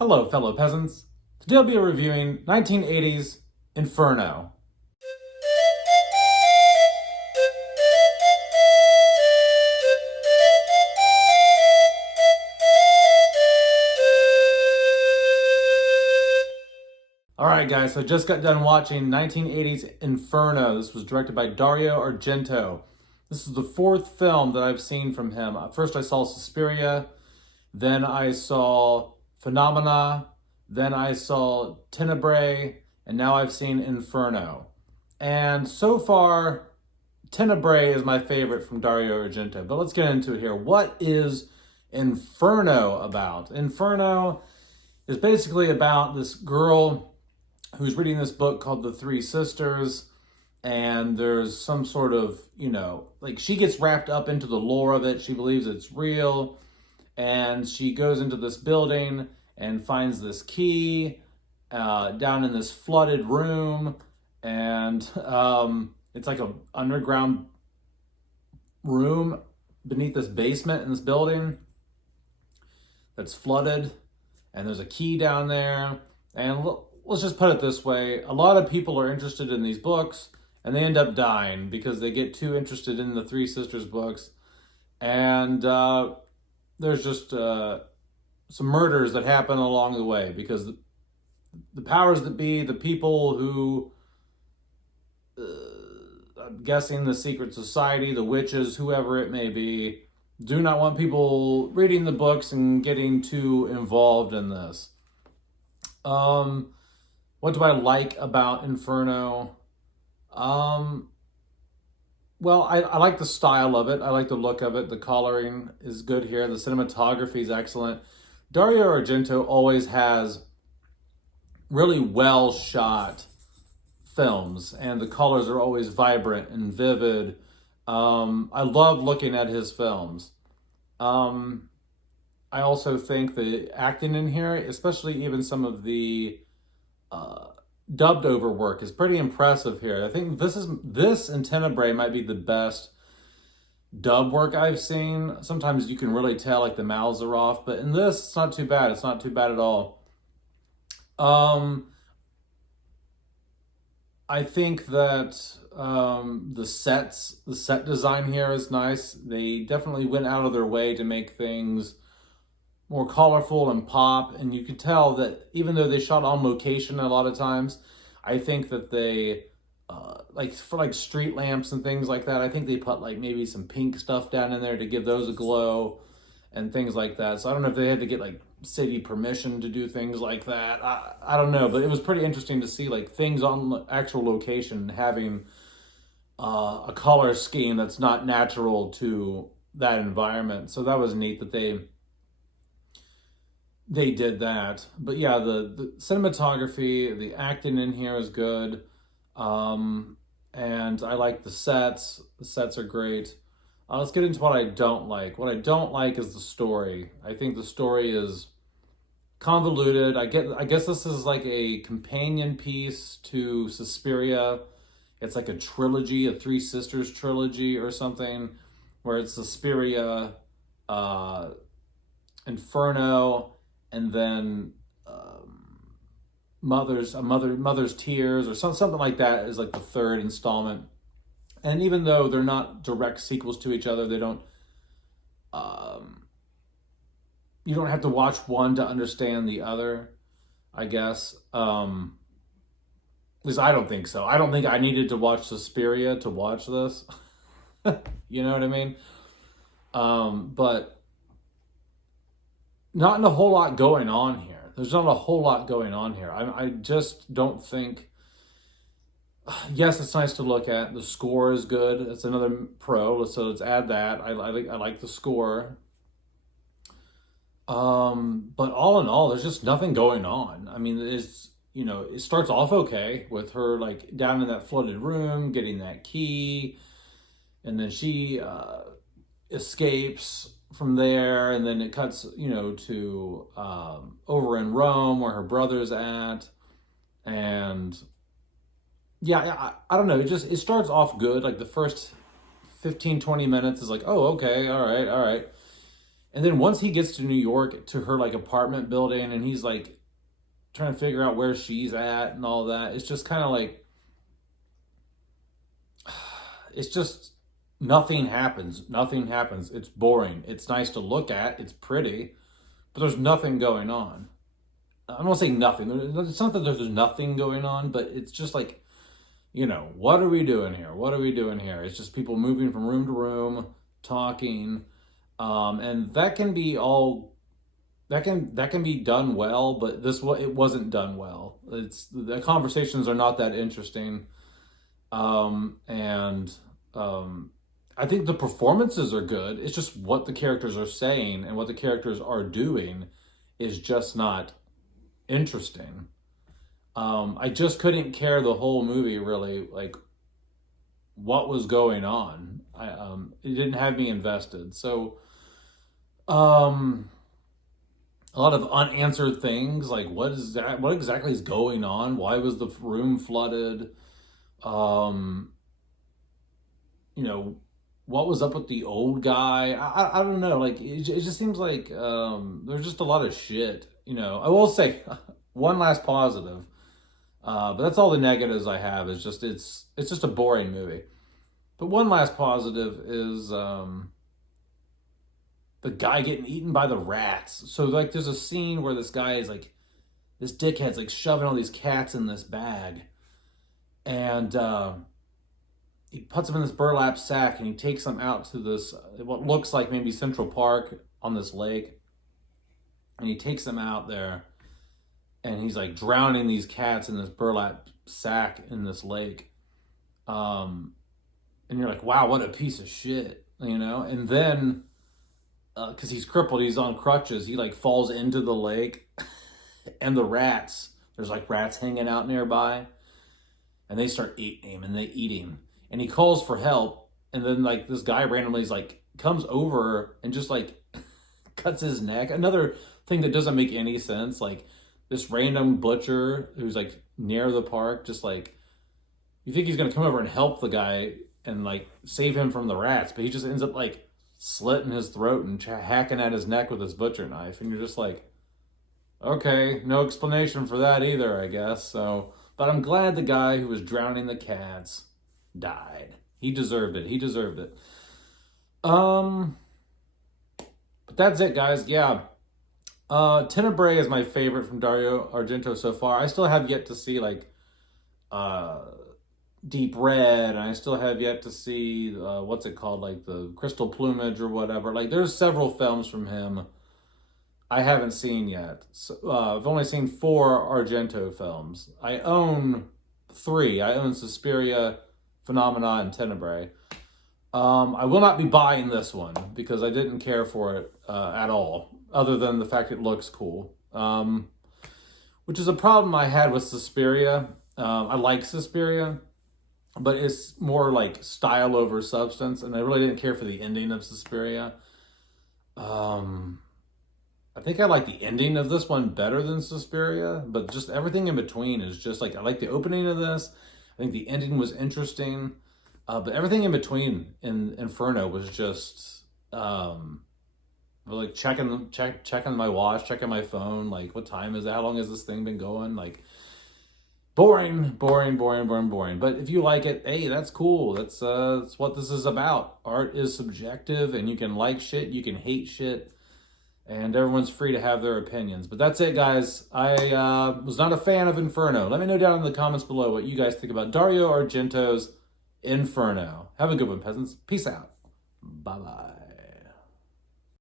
Hello, fellow peasants. Today I'll be reviewing 1980's Inferno. Alright guys, so I just got done watching 1980's Inferno. This was directed by Dario Argento. This is the fourth film that I've seen from him. First I saw Suspiria, then I saw Phenomena, then I saw Tenebrae, and now I've seen Inferno. And so far, Tenebrae is my favorite from Dario Argento. But let's get into it here. What is Inferno about? Inferno is basically about this girl who's reading this book called The Three Sisters, and there's some sort of, like she gets wrapped up into the lore of it. She believes it's real, and she goes into this building and finds this key down in this flooded room, and it's like an underground room beneath this basement in this building that's flooded, and there's a key down there. And let's just put it this way, a lot of people are interested in these books, and they end up dying because they get too interested in the Three Sisters books, and there's just some murders that happen along the way because the powers that be, the people who, I'm guessing the secret society, the witches, whoever it may be, do not want people reading the books and getting too involved in this. What do I like about Inferno? Well, I like the style of it. I like the look of it. The coloring is good here. The cinematography is excellent. Dario Argento always has really well shot films, and the colors are always vibrant and vivid. I love looking at his films. I also think the acting in here, especially even some of the dubbed over work, is pretty impressive here. I think this and Tenebrae might be the best dub work I've seen. Sometimes you can really tell like the mouths are off, but in this it's not too bad. It's not too bad at all. I think that the set design here is nice. They definitely went out of their way to make things more colorful and pop, and you can tell that even though they shot on location a lot of times, I think that they like for like street lamps and things like that, I think they put like maybe some pink stuff down in there to give those a glow and things like that. So I don't know if they had to get like city permission to do things like that. I don't know, but it was pretty interesting to see like things on the actual location having a color scheme that's not natural to that environment. So that was neat that they did that. But yeah, the cinematography, the acting in here is good. And I like the sets. The sets are great. Let's get into what I don't like. What I don't like is the story. I think the story is convoluted. I guess this is like a companion piece to Suspiria. It's like a trilogy, a Three Sisters trilogy or something, where it's Suspiria, Inferno, and then Mother's Tears, or something like that is like the third installment. And even though they're not direct sequels to each other, they don't. You don't have to watch one to understand the other, I guess. At least I don't think so. I don't think I needed to watch Suspiria to watch this. You know what I mean? But not a whole lot going on here. There's not a whole lot going on here. I just don't think. Yes, it's nice to look at. The score is good. It's another pro, so let's add that. I like the score. But all in all, there's just nothing going on. I mean, it starts off okay with her like down in that flooded room, getting that key, and then she escapes from there, and then it cuts, to over in Rome where her brother's at, and yeah, I don't know. It starts off good. Like the first 15, 20 minutes is like, oh, okay, all right. And then once he gets to New York, to her like apartment building, and he's like trying to figure out where she's at and all that, it's just kind of like, it's just nothing happens. Nothing happens. It's boring. It's nice to look at. It's pretty, but there's nothing going on. I'm not saying nothing. It's not that there's nothing going on, but it's just like, what are we doing here? What are we doing here? It's just people moving from room to room, talking, and that can be all. That can be done well, but it wasn't done well. The conversations are not that interesting, and I think the performances are good. It's just what the characters are saying and what the characters are doing is just not interesting. I just couldn't care the whole movie really, like what was going on. It didn't have me invested. So, a lot of unanswered things like what is that? What exactly is going on? Why was the room flooded? Um, what was up with the old guy? I don't know. Like it just seems like there's just a lot of shit. I will say one last positive, but that's all the negatives I have. It's just a boring movie. But one last positive is the guy getting eaten by the rats. So like, there's a scene where this guy is like, this dickhead's like shoving all these cats in this bag, and he puts them in this burlap sack and he takes them out to this what looks like maybe Central Park on this lake, and he takes them out there, and he's like drowning these cats in this burlap sack in this lake, and you're like, wow, what a piece of shit, and then because he's crippled, he's on crutches, he like falls into the lake, and there's like rats hanging out nearby, and they start eating him, and they eat him, and he calls for help, and then like this guy randomly is like comes over and just like cuts his neck. Another thing that doesn't make any sense, like this random butcher who's like near the park, just like you think he's gonna come over and help the guy and like save him from the rats, but he just ends up like slitting his throat and hacking at his neck with his butcher knife, and you're just like, okay, no explanation for that either, I guess. So, but I'm glad the guy who was drowning the cats died. He deserved it. He deserved it. But that's it, guys. Yeah. Tenebrae is my favorite from Dario Argento so far. I still have yet to see like Deep Red, and I still have yet to see what's it called, like the Crystal Plumage or whatever. Like there's several films from him I haven't seen yet. So, I've only seen 4 Argento films. I own 3. I own Suspiria, Phenomena, and Tenebrae. I will not be buying this one because I didn't care for it at all, other than the fact it looks cool. Which is a problem I had with Suspiria. I like Suspiria, but it's more like style over substance, and I really didn't care for the ending of Suspiria. I think I like the ending of this one better than Suspiria, but just everything in between is just like, I like the opening of this. I think the ending was interesting, but everything in between in Inferno was just like checking my watch, checking my phone, like what time is it? How long has this thing been going? Like boring. But if you like it, hey, that's cool. That's what this is about. Art is subjective, and you can like shit, you can hate shit, and everyone's free to have their opinions. But that's it, guys. I was not a fan of Inferno. Let me know down in the comments below what you guys think about Dario Argento's Inferno. Have a good one, peasants. Peace out. Bye-bye.